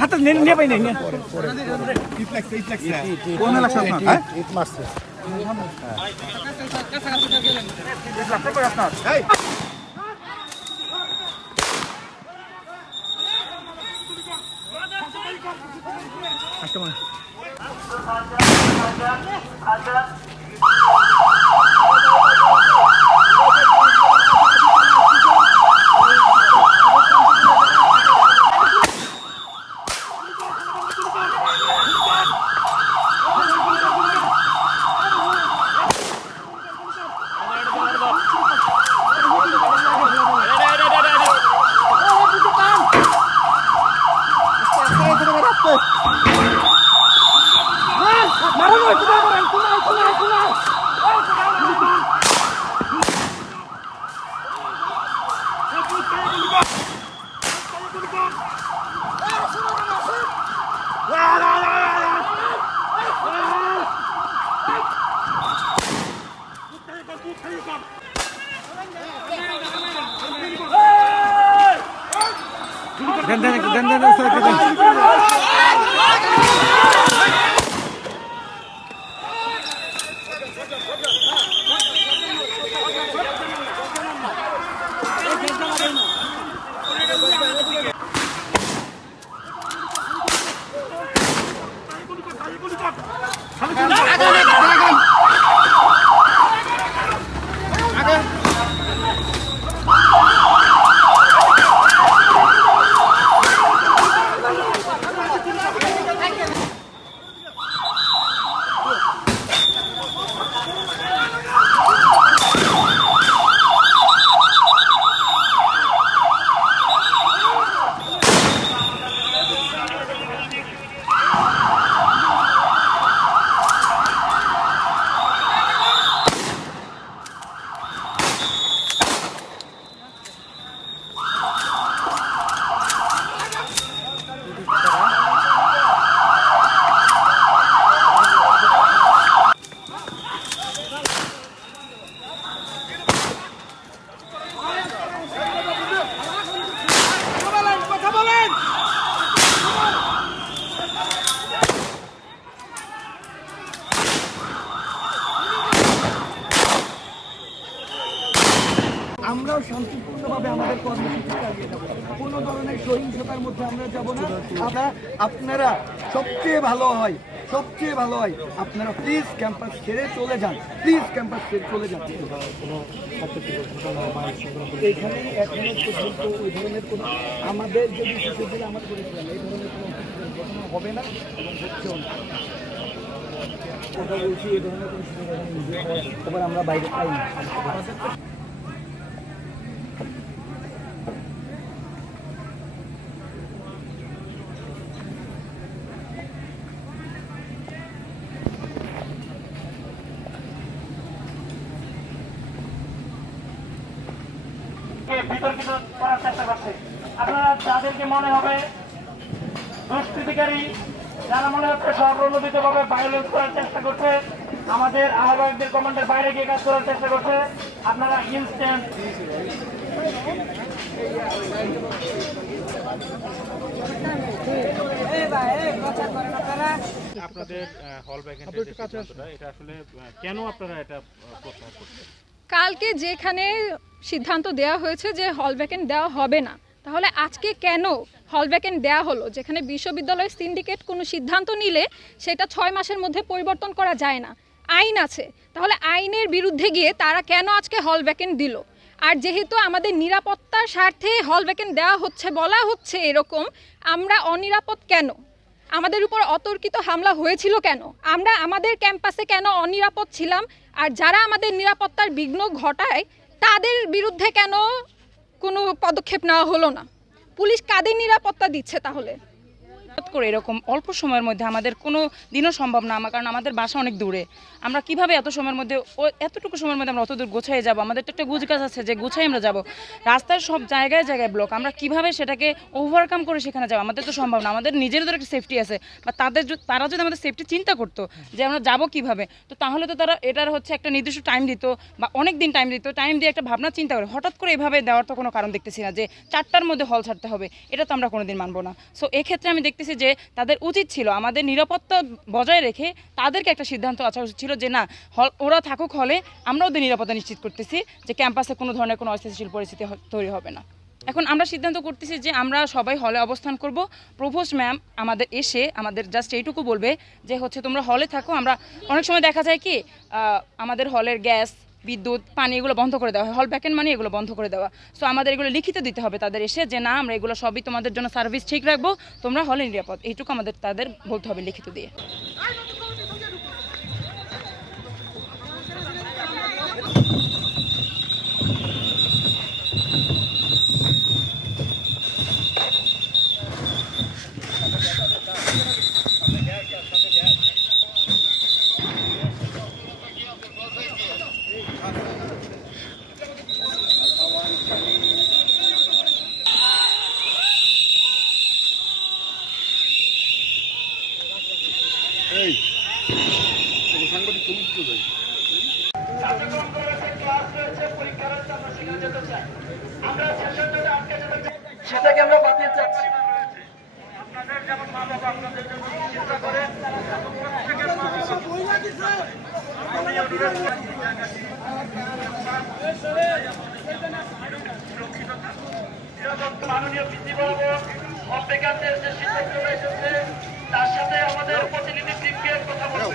হাতে নিয়ে পাই নাই কোন এলাকা আপনার? ইট মারছে। আমরাও শান্তিপূর্ণভাবে আমাদের কর্মসূচি চালিয়ে যাবো, কোনো ধরনের সহিংসতার মধ্যে আমরা যাব না। আপনারা সবচেয়ে ভালো হয় আপনারা প্লিজ ক্যাম্পাস ছেড়ে চলে যান, প্লিজ ক্যাম্পাস ছেড়ে চলে যান। এখানে এখনো পর্যন্ত ওই ধরনের কোনো আমাদের যদি শিশুদের আমার করেছিলাম এই ধরনের কোনো ঘটনা হবে না এবং হচ্ছেও না। কথা বলছি এই ধরনের কোনো সুযোগ এবার আমরা বাইরে পাই না। বিতর্কিত করার চেষ্টা করছে। আপনারা যাদেরকে মনে হবে দুষ্কৃতিকারী, যারা মনে হচ্ছে স্বপ্রণোদিত ভাবে ভায়োলেন্স করার চেষ্টা করছে, আমাদের আহ্বায়কদের কমান্ডের বাইরে গিয়ে কাজ করার চেষ্টা করছে, আপনারা ইনস্ট্যান্ট আপনাদের হল ভ্যাকেন্সির যে সিদ্ধান্তটা, এটা আসলে কেন আপনারা এটা প্রত্যাহার করছেন? কালকে যেখানে সিদ্ধান্ত দেওয়া হয়েছে যে হল ভ্যাকেন্ট দেওয়া হবে না, তাহলে আজকে কেন হল ভ্যাকেন্ট দেওয়া হলো? যেখানে বিশ্ববিদ্যালয়ের সিন্ডিকেট কোনো সিদ্ধান্ত নিলে সেটা 6 মাসের মধ্যে পরিবর্তন করা যায় না, আইন আছে। তাহলে আইনের বিরুদ্ধে গিয়ে তারা কেন আজকে হল ভ্যাকেন্ট দিল? আর যেহেতু আমাদের নিরাপত্তার স্বার্থে হল ভ্যাকেন্ট দেওয়া হচ্ছে, বলা হচ্ছে এরকম, আমরা অনিরাপদ কেন? আমাদের উপর অতর্কিত হামলা হয়েছিল কেন? আমরা আমাদের ক্যাম্পাসে কেন অনিরাপদ ছিলাম? আর যারা আমাদের নিরাপত্তার বিঘ্ন ঘটায় তাদের বিরুদ্ধে কেন কোনো পদক্ষেপ নেওয়া হলো না? পুলিশ কাদের নিরাপত্তা দিচ্ছে তাহলে? হঠাৎ করে এরকম অল্প সময়ের মধ্যে আমাদের কোনো দিনও সম্ভব না, কারণ আমাদের বাসা অনেক দূরে। আমরা কিভাবে এত সময়ের মধ্যে এতটুকু সময়ের মধ্যে আমরা অত দূর গোছায় যাব? আমাদের তো একটা গুজকাজ আছে যে গুছাই আমরা যাব। রাস্তার সব জায়গায় জায়গায় ব্লক, আমরা কিভাবে সেটাকে ওভারকাম করে সেখানে যাব? আমাদের তো সম্ভব না। আমাদের নিজেরও একটা সেফটি আছে, বা তারা যদি আমাদের সেফটি চিন্তা করতো যে আমরা যাব কিভাবে, তো তাহলে তো তারা এটার হচ্ছে একটা নির্দিষ্ট টাইম দিত বা অনেক দিন টাইম দিত, টাইম দিয়ে একটা ভাবনা চিন্তা করে। হঠাৎ করে এভাবে দেওয়ার তো কোনো কারণ দেখতেছি না যে 4টার মধ্যে হল ছাড়তে হবে, এটা তো আমরা কোনোদিন মানবো না। সো এক্ষেত্রে আমি দেখতেছি যে তাদের উচিত ছিল আমাদের নিরাপত্তা বজায় রেখে তাদেরকে একটা সিদ্ধান্ত আসা উচিত ছিল যে না, ওরা থাকুক হলে, আমরা ওদের নিরাপত্তা নিশ্চিত করতেছি যে ক্যাম্পাসে কোনো ধরনের কোনো অস্থিতিশীল পরিস্থিতি তৈরি হবে না। এখন আমরা সিদ্ধান্ত করতেছি যে আমরা সবাই হলে অবস্থান করব। প্রভোস্ট ম্যাম আমাদের এসে আমাদের জাস্ট এইটুকু বলবে যে হচ্ছে তোমরা হলে থাকো। আমরা অনেক সময় দেখা যায় কি আমাদের হলের গ্যাস, বিদ্যুৎ, পানি এগুলো বন্ধ করে দেওয়া হয়, হল ভ্যাকেন্ট মানে এগুলো বন্ধ করে দেওয়া। সো আমাদের এগুলো লিখিত দিতে হবে তাদের এসে যে না, আমরা এগুলো সবই তোমাদের জন্য সার্ভিস ঠিক রাখবো, তোমরা হলে নিরাপদ, এইটুকু আমাদের তাদের বলতে হবে লিখিত দিয়ে। সেটাকে আমরা বাতিল চাচ্ছি। আপনাদের যেমন মা বাবা আপনাদের জন্য চিন্তা করেন, প্রত্যেকের মা বাবা আমি অনুরোধ মাননীয় বৃদ্ধি বলবো অপেক্ষাদের যে সিদ্ধান্ত এসেছে তার সাথে আমাদের প্রতিনিধি টিমকে কথা বলবো।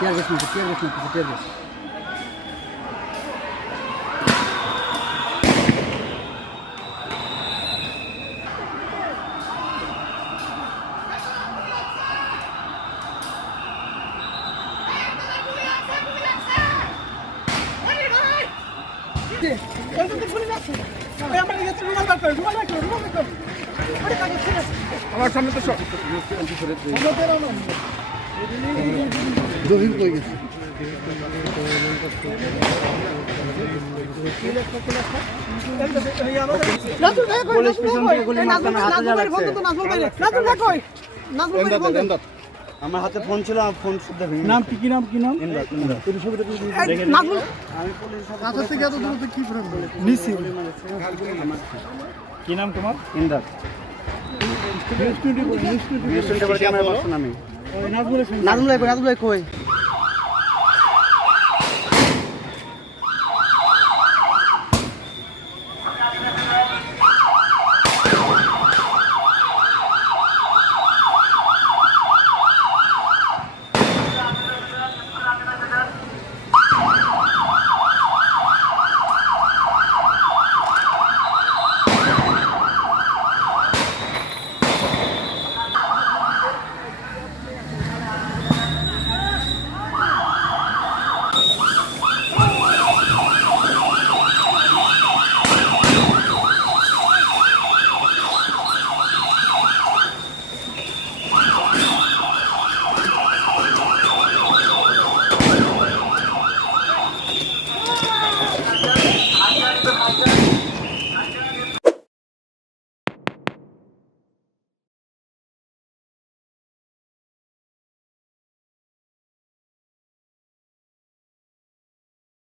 টিয়ার গ্যাস নিচ্ছে, টিয়ার গ্যাস নিচ্ছে, টিয়ার গ্যাস। আমার সামনে তো সব জহির কই গেছে। আমার হাতে ফোন ছিল, আমার ফোন শুদ্ধ ভেঙে নাম কি নাম কি নাম? কি নাম তোমার? ইন্দার নাজমুল কই